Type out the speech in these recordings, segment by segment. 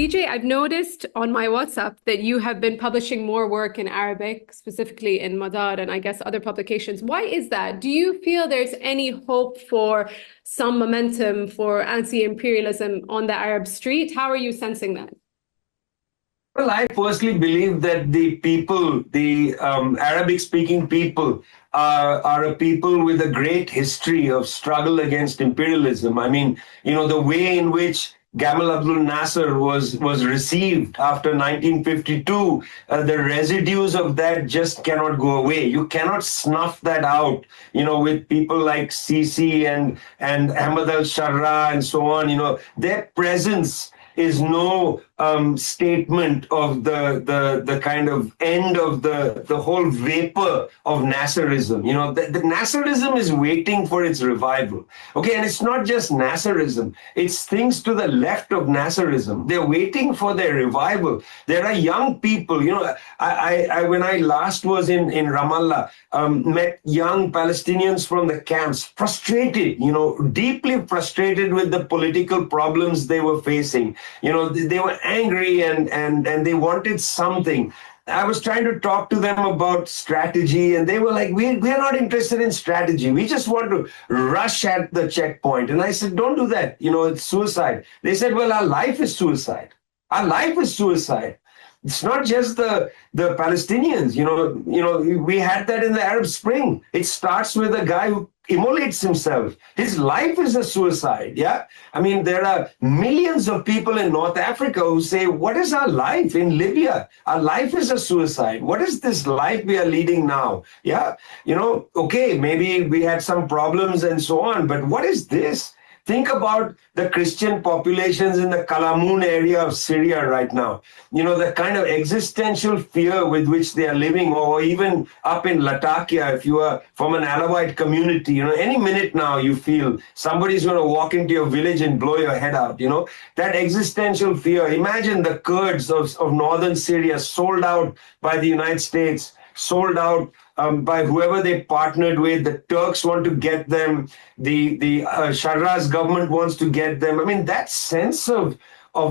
Vijay, I've noticed on my WhatsApp that you have been publishing more work in Arabic, specifically in Madar and I guess other publications. Why is that? Do you feel there's any hope for some momentum for anti-imperialism on the Arab street? How are you sensing that? Well, I personally believe that the people, the Arabic-speaking people, are a people with a great history of struggle against imperialism. I mean, the way in which Gamal Abdul Nasser was received after 1952, the residues of that just cannot go away. You cannot snuff that out, with people like Sisi and Ahmad al-Sharra and so on. Their presence is no statement of the kind of end of the whole vapor of Nasserism. The Nasserism is waiting for its revival. Okay, and it's not just Nasserism. It's things to the left of Nasserism. They're waiting for their revival. There are young people. I when I last was in Ramallah, met young Palestinians from the camps, frustrated, deeply frustrated with the political problems they were facing. They were angry and they wanted something. I was trying to talk to them about strategy, and they were like, we're not interested in strategy. We just want to rush at the checkpoint. And I said, don't do that. It's suicide. They said, well, our life is suicide. Our life is suicide. It's not just the Palestinians. We had that in the Arab Spring. It starts with a guy who immolates himself. His life is a suicide, yeah? I mean, there are millions of people in North Africa who say, what is our life in Libya? Our life is a suicide. What is this life we are leading now? Yeah, okay, maybe we had some problems and so on, but what is this? Think about the Christian populations in the Kalamun area of Syria right now. The kind of existential fear with which they are living, or even up in Latakia, if you are from an Alawite community, any minute now you feel somebody's going to walk into your village and blow your head out, that existential fear. Imagine the Kurds of northern Syria sold out by the United States, sold out by whoever they partnered with. The Turks want to get them. The Sharra's government wants to get them. I mean, that sense of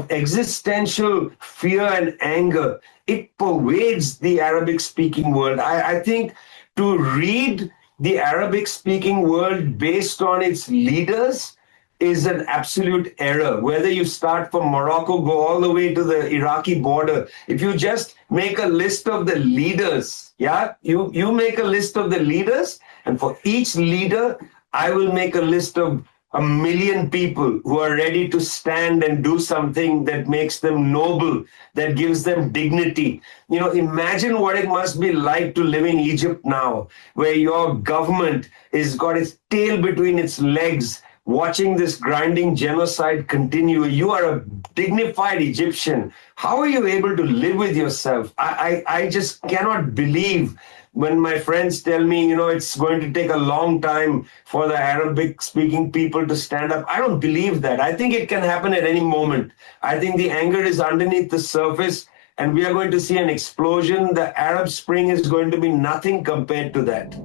existential fear and anger, it pervades the Arabic-speaking world. I think to read the Arabic-speaking world based on its leaders is an absolute error. Whether you start from Morocco, go all the way to the Iraqi border, if you just make a list of the leaders, yeah, you make a list of the leaders, and for each leader, I will make a list of 1 million people who are ready to stand and do something that makes them noble, that gives them dignity. Imagine what it must be like to live in Egypt now, where your government has got its tail between its legs, watching this grinding genocide continue. You are a dignified Egyptian. How are you able to live with yourself? I just cannot believe when my friends tell me, it's going to take a long time for the Arabic-speaking people to stand up. I don't believe that. I think it can happen at any moment. I think the anger is underneath the surface, and we are going to see an explosion. The Arab Spring is going to be nothing compared to that.